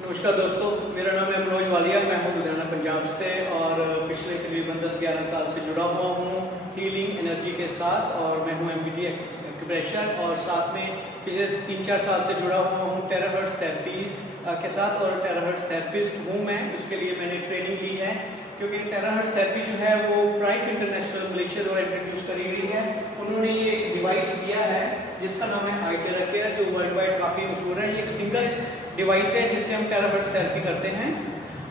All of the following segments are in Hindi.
नमस्कार दोस्तों, मेरा नाम है मनोज वालिया। मैं हूँ लुधियाना पंजाब से और पिछले तकरीबन 10-11 साल से जुड़ा हुआ हूँ हीलिंग एनर्जी के साथ। और मैं हूँ एमबीटी एक्यूप्रेशर और साथ में पिछले 3-4 साल से जुड़ा हुआ हूँ टेराहर्ट्ज थेरेपी के साथ। और टेराहर्ट्ज थेरेपिस्ट हूँ मैं, उसके लिए मैंने ट्रेनिंग ली है क्योंकि टेराहर्ट्ज थेरेपी जो है वो प्राइफ इंटरनेशनल मलेशिया द्वारा इंट्रोड्यूस करी गई है। उन्होंने ये एक डिवाइस दिया है जिसका नाम है iTeraCare, जो वर्ल्ड वाइड काफ़ी मशहूर है। ये एक सिंगल डिवाइस है जिससे हम टेराहर्ट्ज थेरेपी करते हैं।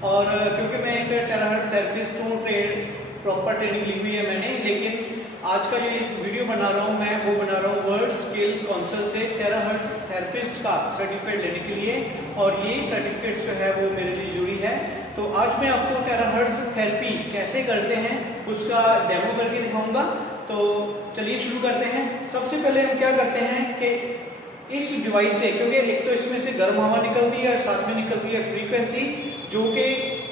और क्योंकि मैं एक टेराहर्ट्ज थेरेपिस्ट हूँ, प्रॉपर ट्रेनिंग ली हुई है मैंने, लेकिन आज का जो वीडियो बना रहा हूँ मैं वो बना रहा हूँ वर्ल्ड स्केल काउंसिल से टेराहर्ट्ज थेरेपिस्ट का सर्टिफिकेट लेने के लिए। और ये सर्टिफिकेट जो है वो मेरे लिए जरूरी है। तो आज मैं आपको टेराहर्ट्ज थेरेपी कैसे करते हैं उसका डेमो करके दिखाऊंगा। तो चलिए शुरू करते हैं। सबसे पहले हम क्या करते हैं कि इस डिवाइस से, क्योंकि एक तो इसमें से गर्म हवा निकलती है और साथ में निकलती है फ्रीक्वेंसी, जो कि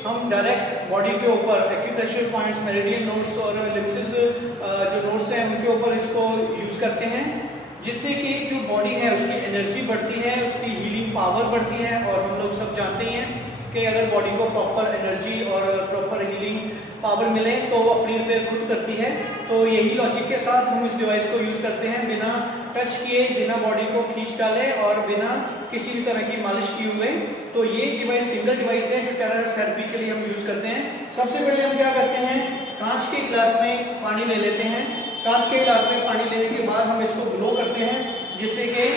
हम डायरेक्ट बॉडी के ऊपर एक्यूप्रेशर पॉइंट्स, मेरिडियन नोड्स और लिम्सेस जो नोड्स हैं उनके ऊपर इसको यूज करते हैं, जिससे कि जो बॉडी है उसकी एनर्जी बढ़ती है, उसकी हीलिंग पावर बढ़ती है। और हम लोग सब जानते ही हैं कि अगर बॉडी को प्रॉपर एनर्जी और प्रॉपर हीलिंग पावर मिले तो वो अपनी रिपेयर खुद करती है। तो यही लॉजिक के साथ हम इस डिवाइस को यूज करते हैं, बिना टच किए, बिना बॉडी को खींच डाले और बिना किसी भी तरह की मालिश किए हुए। तो ये डिवाइस सिंगल डिवाइस है जो टेराहर्ट्ज थेरेपी के लिए हम यूज करते हैं। सबसे पहले हम क्या करते हैं, कांच के गिलास में पानी ले लेते हैं। कांच के गिलास में पानी लेने के बाद हम इसको ग्लो करते हैं, जिससे कि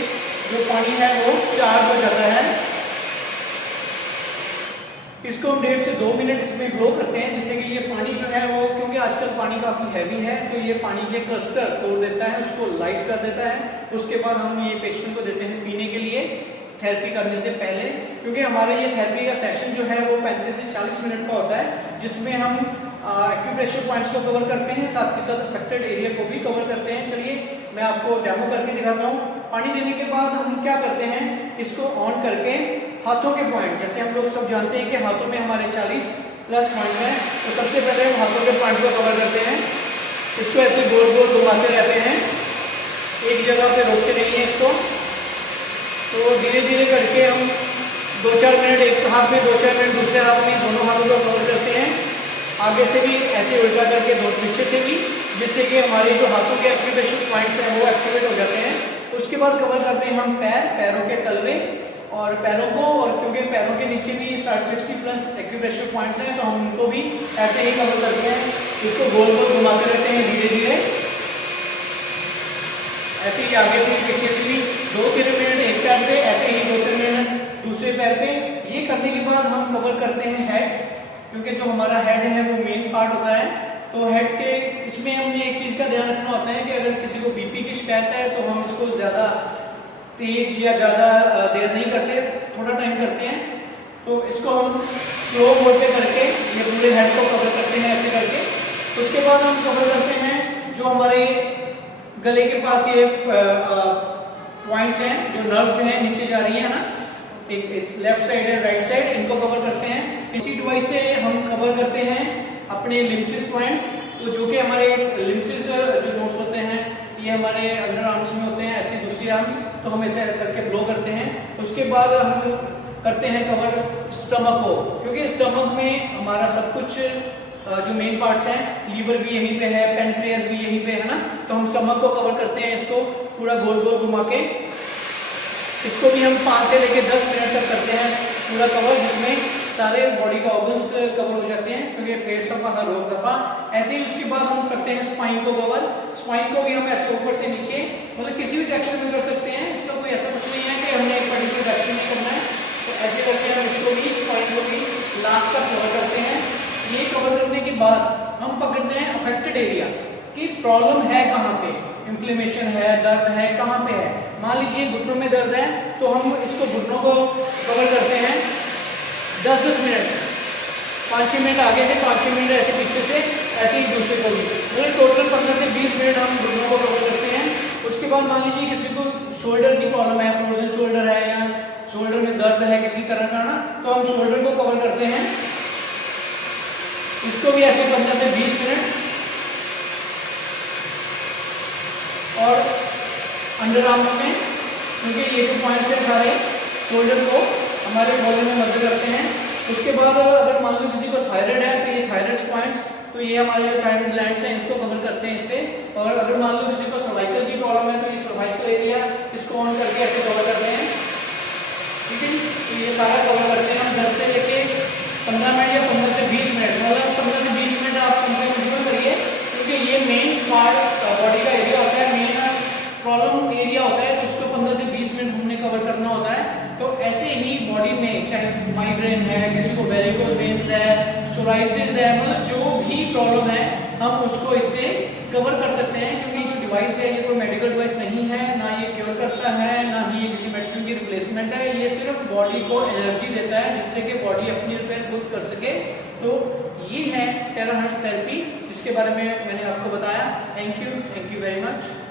जो पानी है वो चार्ज हो जाता है। इसको हम 1.5 से 2 मिनट इसमें ग्लो करते हैं, जिससे कि ये पानी जो है वो, क्योंकि आजकल पानी काफ़ी हैवी है, तो ये पानी के क्लस्टर तोड़ देता है, उसको लाइट कर देता है। उसके बाद हम ये पेशेंट को देते हैं पीने के लिए थेरेपी करने से पहले। क्योंकि हमारे ये थेरेपी का सेशन जो है वो 35 से 40 मिनट का होता है, जिसमें हम एक्यूप्रेशर पॉइंट्स को कवर करते हैं, साथ के साथ अफेक्टेड एरिया को भी कवर करते हैं। चलिए मैं आपको डेमो करके दिखाता हूँ। पानी देने के बाद हम क्या करते हैं, इसको ऑन करके हाथों के पॉइंट, जैसे हम लोग सब जानते हैं कि हाथों में हमारे 40+ पॉइंट हैं, तो सबसे पहले हम हाथों के पॉइंट को कवर करते हैं। इसको ऐसे गोल गोल घुमाते रहते हैं, एक जगह पे रोकते नहीं है इसको। तो धीरे धीरे करके हम 2-4 मिनट एक हाथ में, 2-4 मिनट दूसरे हाथ में, दोनों हाथों को कवर करते हैं। आगे से भी ऐसे उल्टा करके, दो पीछे से भी, जिससे कि हमारे जो हाथों के एक्टिवेशन पॉइंट्स हैं वो एक्टिवेट हो जाते हैं। उसके बाद कवर करते हैं हम पैरों के तलवे और पैरों को। और क्योंकि पैरों के नीचे भी 60+ एक्यूप्रेशर पॉइंट्स हैं, तो हम उनको भी ऐसे ही कवर करते हैं। इसको गोल गोल घुमाते रहते हैं धीरे धीरे, ऐसे ही आगे से पीछे से भी 2-3 मिनट एक पैर पे, ऐसे ही 2-3 मिनट दूसरे पैर पे। ये करने के बाद हम कवर करते हैं हेड, क्योंकि जो हमारा हेड है वो मेन पार्ट होता है। तो हेड के इसमें हमने एक चीज़ का ध्यान रखना होता है कि अगर किसी को बीपी की शिकायत है तो हम इसको ज़्यादा तेज या ज़्यादा देर नहीं करते, थोड़ा टाइम करते हैं। तो इसको हम स्लो मोड पे करके ये पूरे हेड को कवर करते हैं ऐसे करके। उसके बाद हम कवर करते हैं जो हमारे गले के पास ये पॉइंट्स हैं, जो नर्व्स हैं नीचे जा रही है ना, एक लेफ्ट साइड है, राइट साइड, इनको कवर करते हैं। इसी डिवाइस से हम कवर करते हैं अपने लिम्सिस पॉइंट्स। तो जो कि हमारे लिम्सिस जो नोड्स होते हैं ये हमारे अंडर आर्म्स में होते हैं, ऐसे दूसरी आर्म्स, तो हम ऐसे करके ब्लो करते हैं। उसके बाद हम करते हैं कवर स्टमक को, क्योंकि स्टमक में हमारा सब कुछ जो मेन पार्ट्स हैं, लीवर भी यहीं पे है, पेनक्रियास भी यहीं पे है ना, तो हम स्टमक को कवर करते हैं। इसको पूरा गोल गोल घुमा के, इसको भी हम 5 से लेकर 10 मिनट तक करते हैं पूरा कवर, जिसमें सारे बॉडी का ऑर्गन्स कवर हो जाते हैं, क्योंकि पेट सफा हर रोग दफा। ऐसे ही उसके बाद हम करते हैं स्पाइन को कवर। स्पाइन को भी हम ऐसे ऊपर से नीचे, मतलब किसी भी डायरेक्शन में कर सकते हैं, इसका कोई ऐसा कुछ नहीं है कि हमने एक पर्टिकुलर डायरेक्शन में करना है। तो ऐसे करके हम इसको भी, स्पाइन को भी लास्ट तक कवर करते हैं। ये कवर करने के बाद हम पकड़ते हैं अफेक्टेड एरिया कि प्रॉब्लम है कहाँ पे, इन्फ्लेमेशन है, दर्द है, कहाँ पे है। मान लीजिए घुटनों में दर्द है, तो हम इसको घुटनों को कवर करते हैं 10-10 मिनट, 5-6 मिनट आगे से, 5-6 मिनट ऐसे पीछे से, ऐसे ही दूसरे को भी, मतलब टोटल 15 से 20 मिनट हम घुटनों को कवर करते हैं। उसके बाद मान लीजिए किसी को शोल्डर की प्रॉब्लम है, फ्रोजन शोल्डर है या शोल्डर में दर्द है किसी तरह का ना, तो हम शोल्डर को कवर करते हैं। इसको भी ऐसे 15 से 20 मिनट। और अंडर आर्म्स में, क्योंकि ये जो पॉइंट्स हैं सारे शोल्डर को हमारे खोलने में मदद करते हैं। उसके बाद अगर मान लो किसी को थायराइड है तो ये थायराइड पॉइंट्स, तो ये हमारे जो थायराइड ग्लैंड्स हैं इसको कवर करते हैं इससे। और अगर मान लो किसी को सर्वाइकल की प्रॉब्लम है तो ये सर्वाइकल एरिया इसको ऑन करके ऐसे कवर करते हैं, ठीक है। तो ये सारा कवर करते हैं हम 10 से लेके 15 मिनट या 15 से 20 मिनट, मतलब 15 से 20 मिनट आप कंप्लीट करिए, क्योंकि ये मेन पार्ट बॉडी का एरिया होता है, मेन प्रॉब्लम एरिया होता है, तो इसको 15 से 20 मिनट हमने कवर करना होता है। तो ऐसे ही बॉडी में चाहे माइग्रेन है, किसी को वेरिकोज वेन्स है, सोराइसिस है, मतलब जो भी प्रॉब्लम है हम उसको इससे कवर कर सकते हैं। क्योंकि जो डिवाइस है ये कोई मेडिकल डिवाइस नहीं है, ना ये क्योर करता है, ना ही ये किसी मेडिसिन की रिप्लेसमेंट है, ये सिर्फ बॉडी को एनर्जी देता है जिससे कि बॉडी अपनी रिपेयर खुद कर सके। तो ये है टेराहर्ट्ज थेरेपी जिसके बारे में मैंने आपको बताया। Thank you very much.